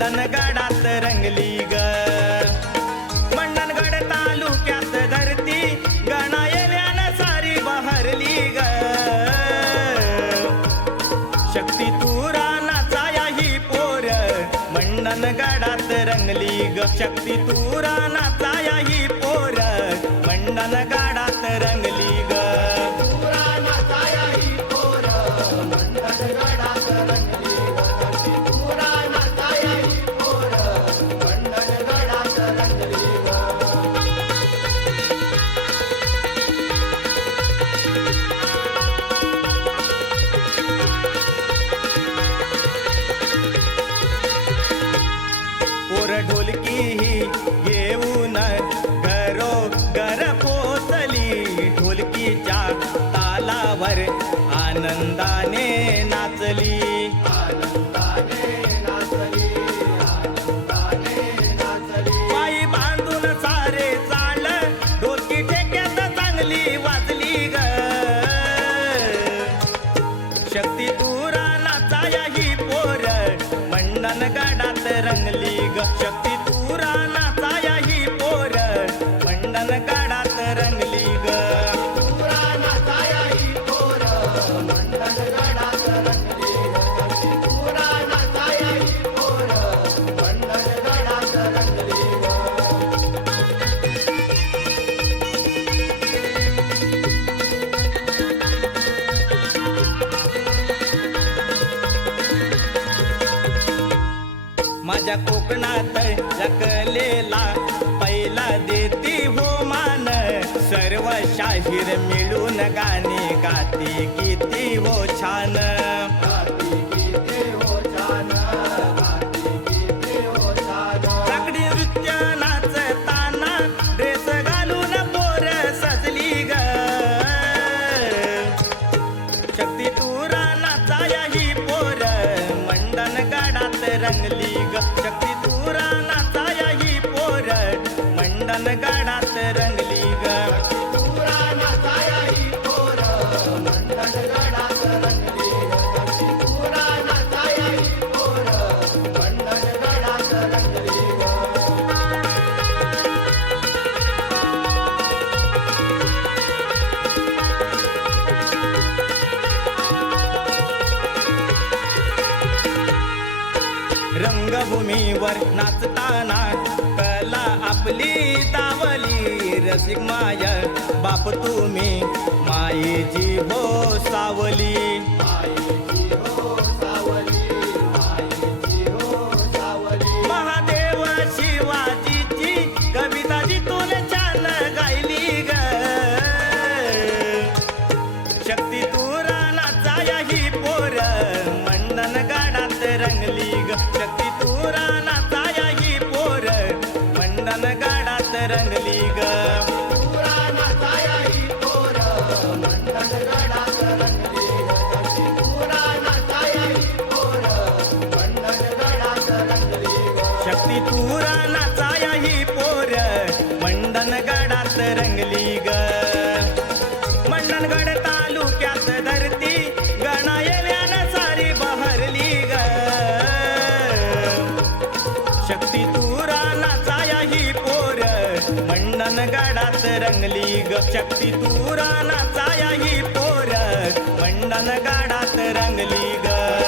मंडणगडात रंगली ग मंडणगड तालुक्यात धरती गणायल्यानं सारी बहरली ग शक्ती तुरा नाचाया ही पोर मंडणगडात रंगली ग शक्ती तुरा नाचाया ही पोर मंडणगडात रंगली ग ढोलकी ही घेऊन घरो घर पोचली ढोलकीच्या तालावर आनंदाने नाचली पायी बांधून सारे चाल ढोलकी ठेक्यात चांगली वाजली ग शक्ती तुरा नाचाया ही पोर मंडणगडात रंगली ग शक्ती तुरा नाचाया ही पोर मंडणगडात रंगली ग माझ्या कोकणात जगलेला पहिला देती हो मान सर्व शाहीर मिळून गाणे गाती किती हो छान काकडी नृत्य नाचताना ड्रेस घालून पोर सजली ग शक्ती तुरा नाचाया ही पोर मंडणगडात रंगली ग शक्ती तुरा नाचाया ही पोर मंडणगडात रंगली ग रंगभूमीवर नाचताना कला आपली दावली रसिक माय बाप तुम्ही मायेची हो सावली महादेव शिवाजीची कविता जिथून छान गायली ग शक्ती तुरा नाचाया ही पोर मंडणगडात रंगली ग शक्ती तुरा नाचाया ही पोर मंडणगडात रंगली ग शक्ती तुरा नाचाया ही पोर मंडणगडात रंगली ग मंडणगड तालुक्यात धरती गणायल्यानं सारी बहरली ग शक्ती तुरा नाचाया ही पोर मंडणगडात रंगली ग शक्ती तुरा नाचाया ही पोर मंडणगडात रंगली ग